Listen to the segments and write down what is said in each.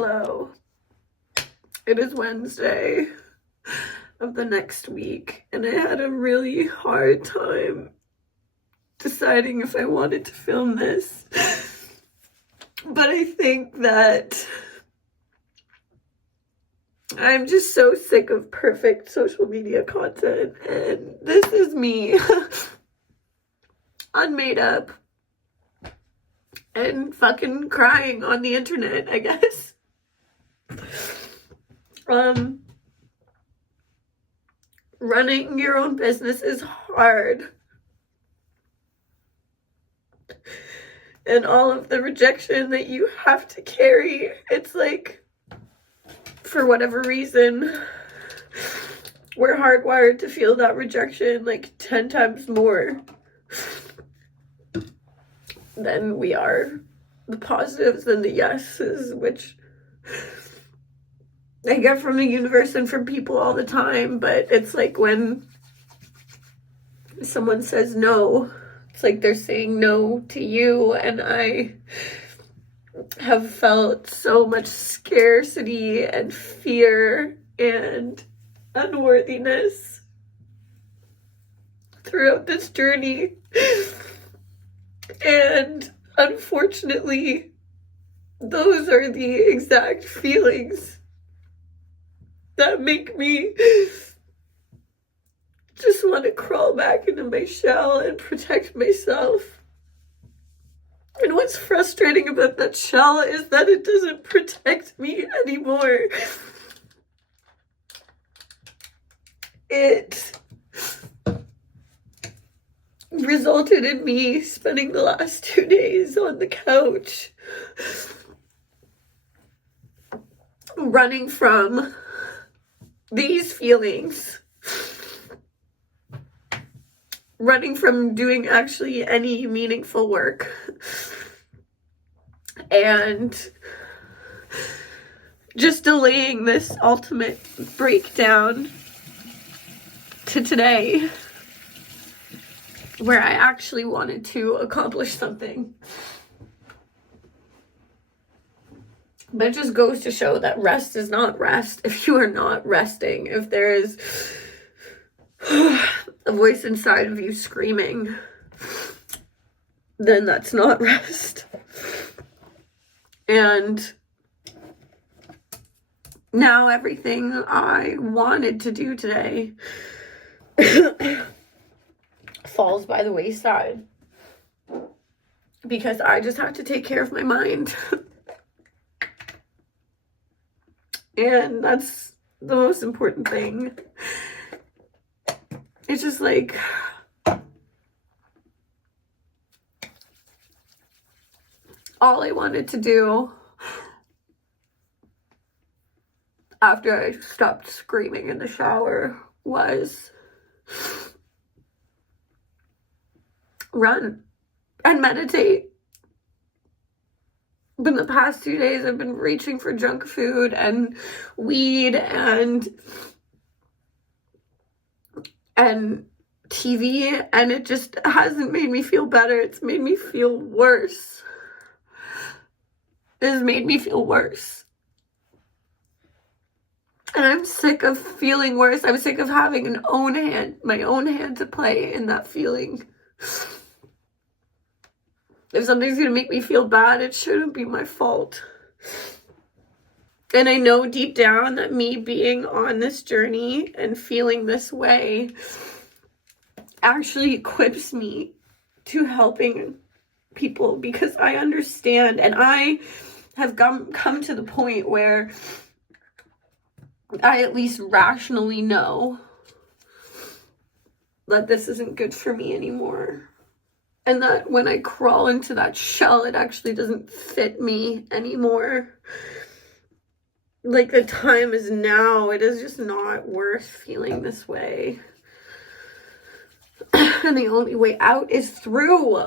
Hello. It is Wednesday of the next week, and I had a really hard time deciding if I wanted to film this. But I think that I'm just so sick of perfect social media content, and this is me unmade up and fucking crying on the internet, I guess. Running your own business is hard. And all of the rejection that you have to carry, it's like, for whatever reason, we're hardwired to feel that rejection like 10 times more than we are the positives and the yeses, which I get from the universe and from people all the time. But it's like when someone says no, it's like they're saying no to you. And I have felt so much scarcity and fear and unworthiness throughout this journey. And unfortunately, those are the exact feelings that make me just want to crawl back into my shell and protect myself. And what's frustrating about that shell is that it doesn't protect me anymore. It resulted in me spending the last 2 days on the couch, running from these feelings, running from doing actually any meaningful work, and just delaying this ultimate breakdown to today, where I actually wanted to accomplish something. But it just goes to show that rest is not rest if you are not resting. If there is a voice inside of you screaming, then that's not rest. And now everything I wanted to do today falls by the wayside because I just have to take care of my mind. And that's the most important thing. It's just like, all I wanted to do after I stopped screaming in the shower was run and meditate. But in the past 2 days, I've been reaching for junk food and weed and TV, and it just hasn't made me feel better. It's made me feel worse. It has made me feel worse. And I'm sick of feeling worse. I'm sick of having my own hand to play in that feeling. If something's going to make me feel bad, it shouldn't be my fault. And I know deep down that me being on this journey and feeling this way actually equips me to helping people, because I understand, and I have come to the point where I at least rationally know that this isn't good for me anymore. And that when I crawl into that shell, it actually doesn't fit me anymore. Like, the time is now. It is just not worth feeling this way. And the only way out is through.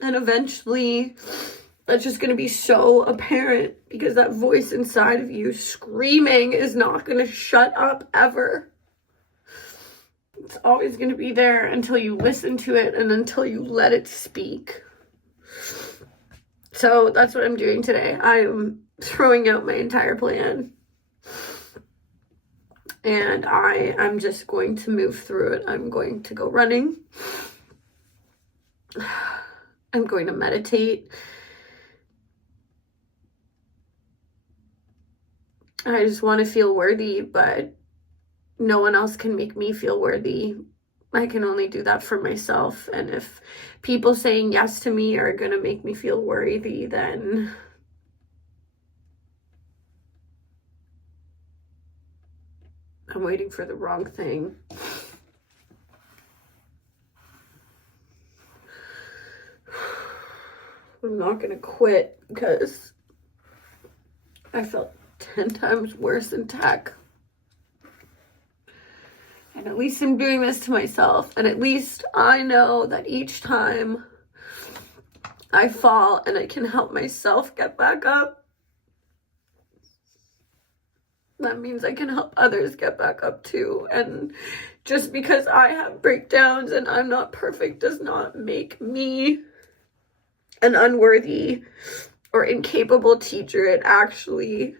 And eventually, that's just going to be so apparent, because that voice inside of you screaming is not going to shut up ever. It's always going to be there until you listen to it and until you let it speak. So that's what I'm doing today. I'm throwing out my entire plan. And I'm just going to move through it. I'm going to go running. I'm going to meditate. I just want to feel worthy, but no one else can make me feel worthy. I can only do that for myself. And if people saying yes to me are going to make me feel worthy, then I'm waiting for the wrong thing. I'm not going to quit because I felt 10 times worse in tech. And at least I'm doing this to myself. And at least I know that each time I fall and I can help myself get back up, that means I can help others get back up too. And just because I have breakdowns and I'm not perfect does not make me an unworthy or incapable teacher. It actually,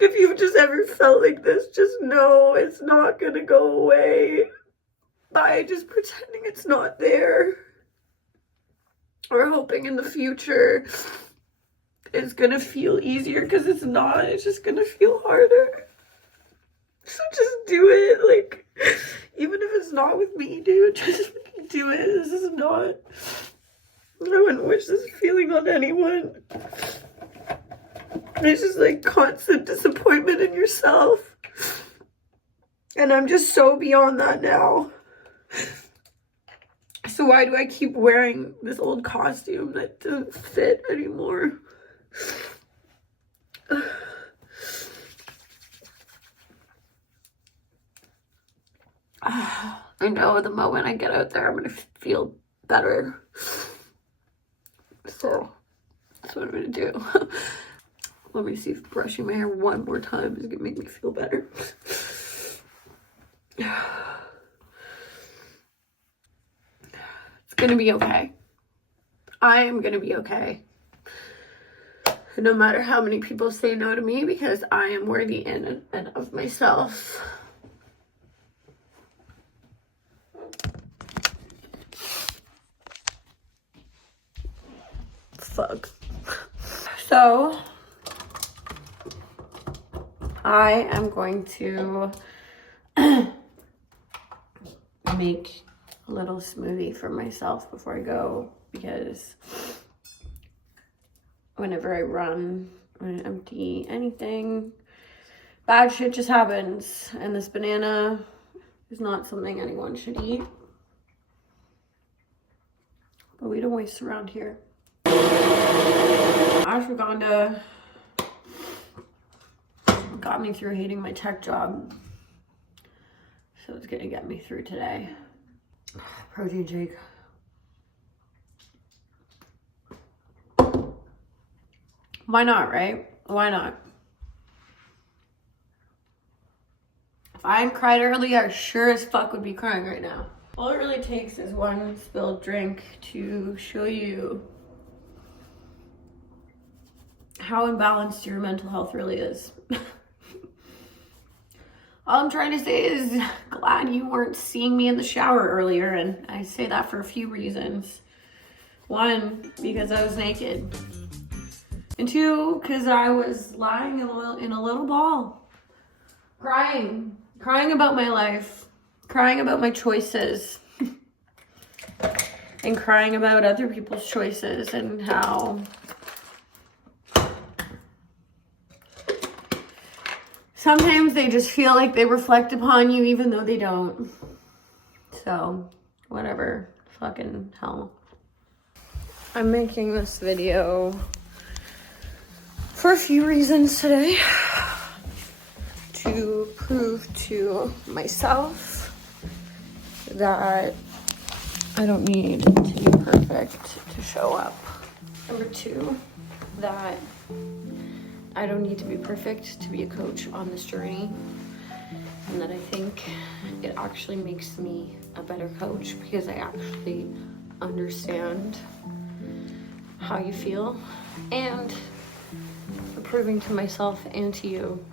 if you've just ever felt like this, just know it's not gonna go away by just pretending it's not there or hoping in the future it's gonna feel easier, because it's not. It's just gonna feel harder. So just do it. Like, even if it's not with me, dude, just do it. This is not, I wouldn't wish this feeling on anyone. It's just like constant disappointment in yourself. And I'm just so beyond that now. So why do I keep wearing this old costume that doesn't fit anymore? I know the moment I get out there, I'm going to feel better. So that's what I'm going to do. Let me see if brushing my hair one more time is going to make me feel better. It's going to be okay. I am going to be okay. No matter how many people say no to me, because I am worthy in and of myself. Fuck. So, I am going to make a little smoothie for myself before I go, because whenever I run, when I empty anything, bad shit just happens. And this banana is not something anyone should eat. But we don't waste around here. Ashwagandha got me through hating my tech job. So it's gonna get me through today. Protein shake. Why not, right? Why not? If I hadn't cried earlier, I sure as fuck would be crying right now. All it really takes is one spilled drink to show you how imbalanced your mental health really is. All I'm trying to say is, glad you weren't seeing me in the shower earlier, and I say that for a few reasons. One, because I was naked. And two, because I was lying in a little ball, crying about my life, crying about my choices, and crying about other people's choices, and how sometimes they just feel like they reflect upon you even though they don't. So, whatever. Fucking hell. I'm making this video for a few reasons today. To prove to myself that I don't need to be perfect to show up. Number two, that I don't need to be perfect to be a coach on this journey, and that I think it actually makes me a better coach because I actually understand how you feel, and proving to myself and to you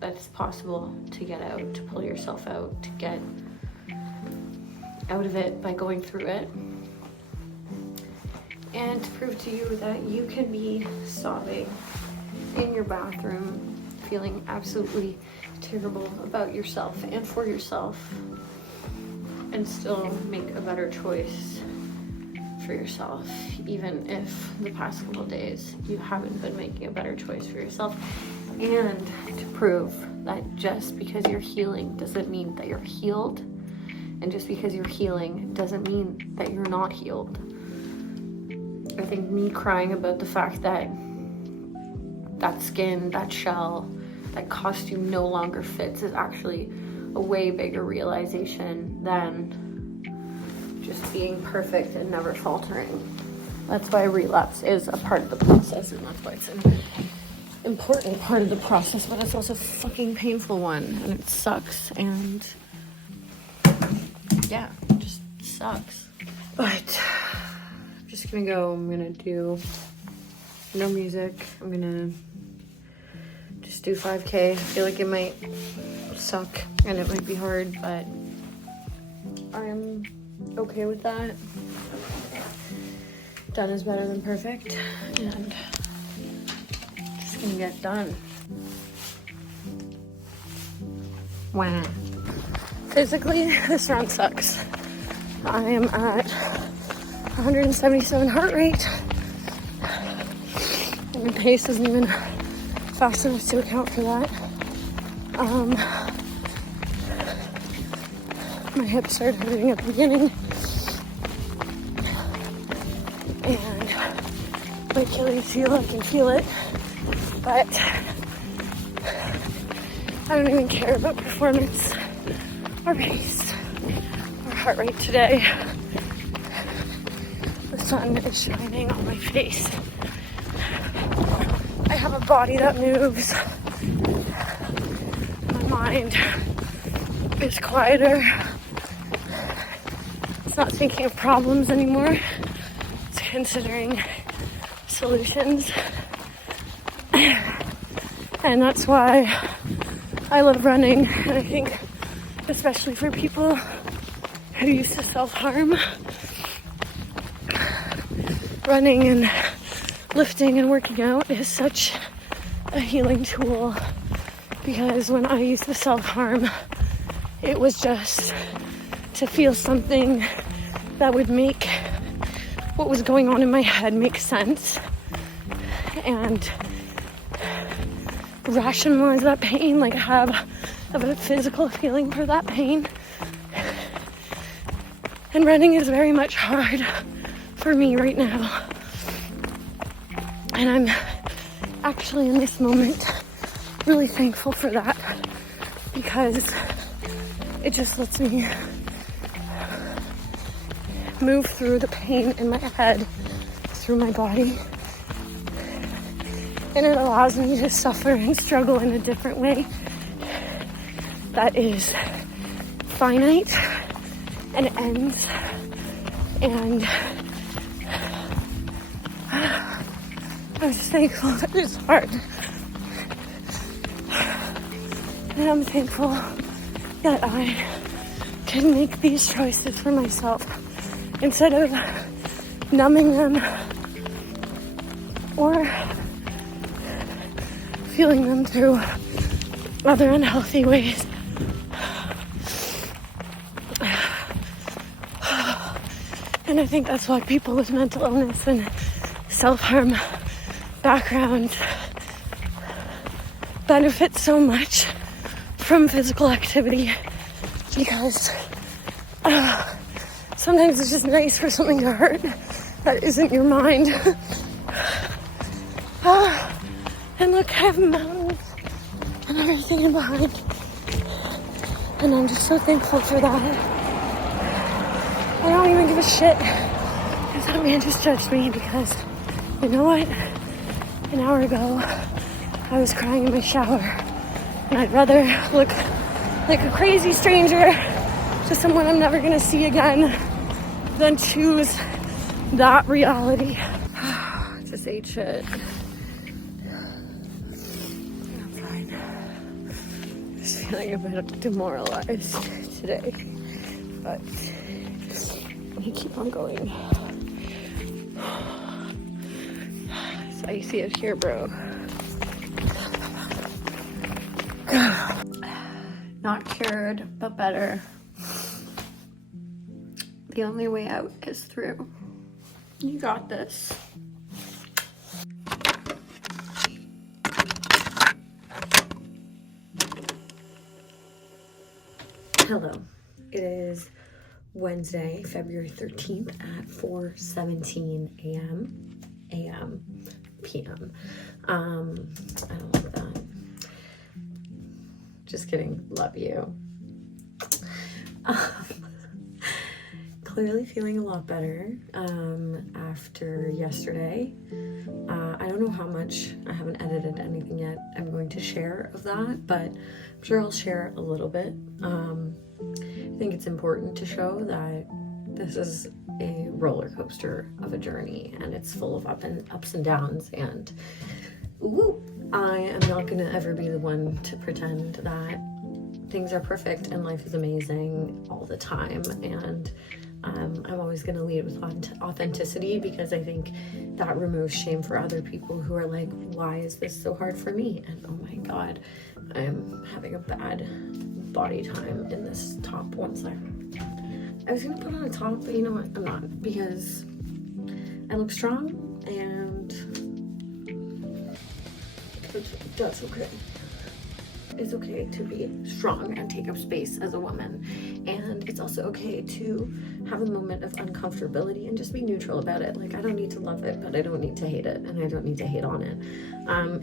that it's possible to get out, to pull yourself out, to get out of it by going through it, and to prove to you that you can be sobbing in your bathroom, feeling absolutely terrible about yourself and for yourself, and still make a better choice for yourself, even if the past couple days you haven't been making a better choice for yourself, and to prove that just because you're healing doesn't mean that you're healed, and just because you're healing doesn't mean that you're not healed. I think me crying about the fact that that skin, that shell, that costume no longer fits is actually a way bigger realization than just being perfect and never faltering. That's why relapse is a part of the process, and that's why it's an important part of the process, but it's also a fucking painful one, and it sucks, and yeah, it just sucks. But I'm just gonna go, I'm gonna do no music, I'm gonna just do 5K. I feel like it might suck and it might be hard, but I'm okay with that. Done is better than perfect, and just gonna get done. Wow. Physically, this run sucks. I am at 177 heart rate, and my pace isn't even fast enough to account for that. My hips started hurting at the beginning, and my Achilles heel, I can feel it, but I don't even care about performance or pace or heart rate today. The sun is shining on my face. I have a body that moves. My mind is quieter. It's not thinking of problems anymore. It's considering solutions. And that's why I love running. And I think especially for people who used to self-harm, running and lifting and working out is such a healing tool, because when I used to self-harm, it was just to feel something that would make what was going on in my head make sense and rationalize that pain, like have a physical feeling for that pain. And running is very much hard for me right now. And I'm actually in this moment really thankful for that, because it just lets me move through the pain in my head, through my body. And it allows me to suffer and struggle in a different way that is finite and ends. And I'm just thankful that it's hard. And I'm thankful that I can make these choices for myself instead of numbing them or feeling them through other unhealthy ways. And I think that's why people with mental illness and self-harm backgrounds benefit so much from physical activity, because sometimes it's just nice for something to hurt that isn't your mind. And look, I have mountains and everything in behind, and I'm just so thankful for that. I don't even give a shit if that man just judged me, because you know what? An hour ago, I was crying in my shower, and I'd rather look like a crazy stranger to someone I'm never gonna see again than choose that reality. just ate shit. I'm fine. Just feeling a bit demoralized today, but we keep on going. It's icy out here, bro. Not cured, but better. The only way out is through. You got this. Hello. It is Wednesday, February 13th at 4:17 a.m. p.m. I don't like that. Just kidding. Love you. Clearly feeling a lot better after yesterday. I don't know how much, I haven't edited anything yet, I'm going to share of that, but I'm sure I'll share a little bit. I think it's important to show that this is a roller coaster of a journey, and it's full of ups and downs, and I am not going to ever be the one to pretend that things are perfect and life is amazing all the time, and I'm always going to lead with authenticity, because I think that removes shame for other people who are like, why is this so hard for me? And oh my god, I am having a bad body time in this top. One second. I was going to put on a top, but you know what? I'm not, because I look strong, and that's okay. It's okay to be strong and take up space as a woman, and it's also okay to have a moment of uncomfortability and just be neutral about it. Like, I don't need to love it, but I don't need to hate it, and I don't need to hate on it.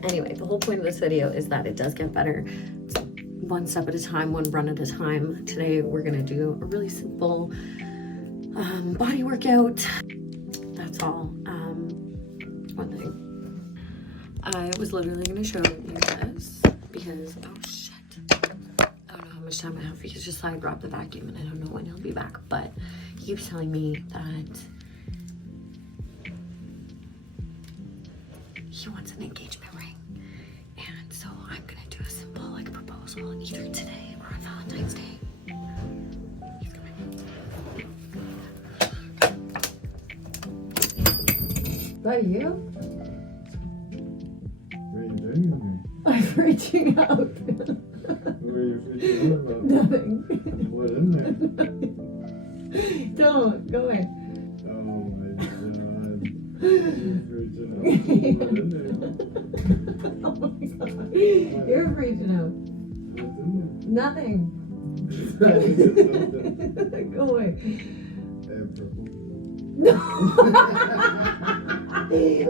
Anyway, the whole point of this video is that it does get better. It's one step at a time, one run at a time. Today we're gonna do a really simple body workout. That's all. One thing, I was literally gonna show you this, because oh shit, I don't know how much time I have, because just I dropped the vacuum and I don't know when he'll be back, but he keeps telling me that he wants an engagement ring, and so I'm gonna do a simple like proposal either today or on Valentine's Day. He's coming. Is that you? What are you doing with me? I'm reaching out. What are you freaking out about? Nothing. What in there? Don't. Go away. Oh my god. You're freaking out. What in there? Oh my god. You're freaking out. What's in Nothing. there? I get something. Go away. Purple.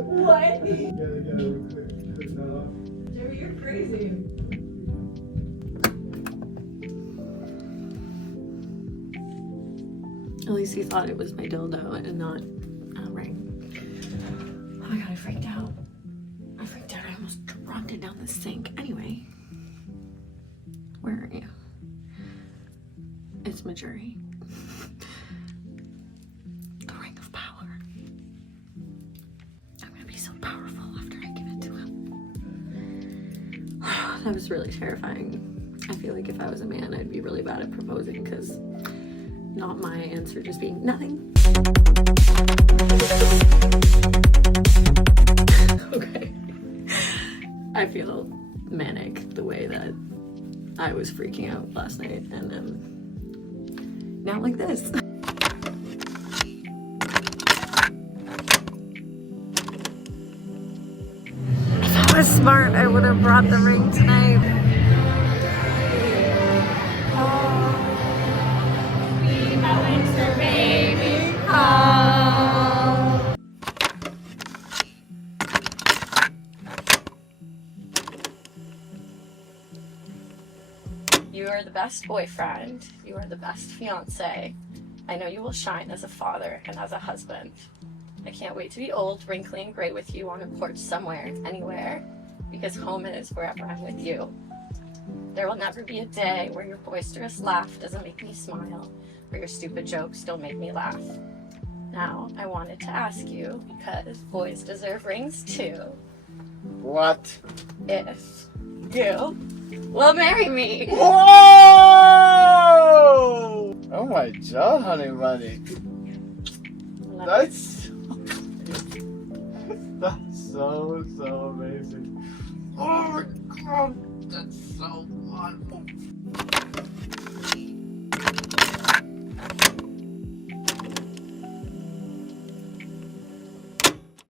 What? You gotta get it real quick. Quick that off. Jimmy, you're crazy. At least he thought it was my dildo and not a ring. Oh my god, I freaked out. I almost dropped it down the sink. Anyway, where are you? It's Majuri. The ring of power. I'm gonna be so powerful after I give it to him. That was really terrifying. I feel like if I was a man, I'd be really bad at proposing, because not my answer just being nothing. Okay. I feel manic the way that I was freaking out last night, and then now like this. If I was smart, I would have brought the ring tonight. You are the best boyfriend. You are the best fiance. I know you will shine as a father and as a husband. I can't wait to be old, wrinkly, and gray with you on a porch somewhere, anywhere, because home is wherever I'm with you. There will never be a day where your boisterous laugh doesn't make me smile, or your stupid jokes don't make me laugh. Now, I wanted to ask you, because boys deserve rings too, What? if you will marry me. Whoa! Oh my god, honey bunny. That's so amazing. Oh my god, that's so wonderful.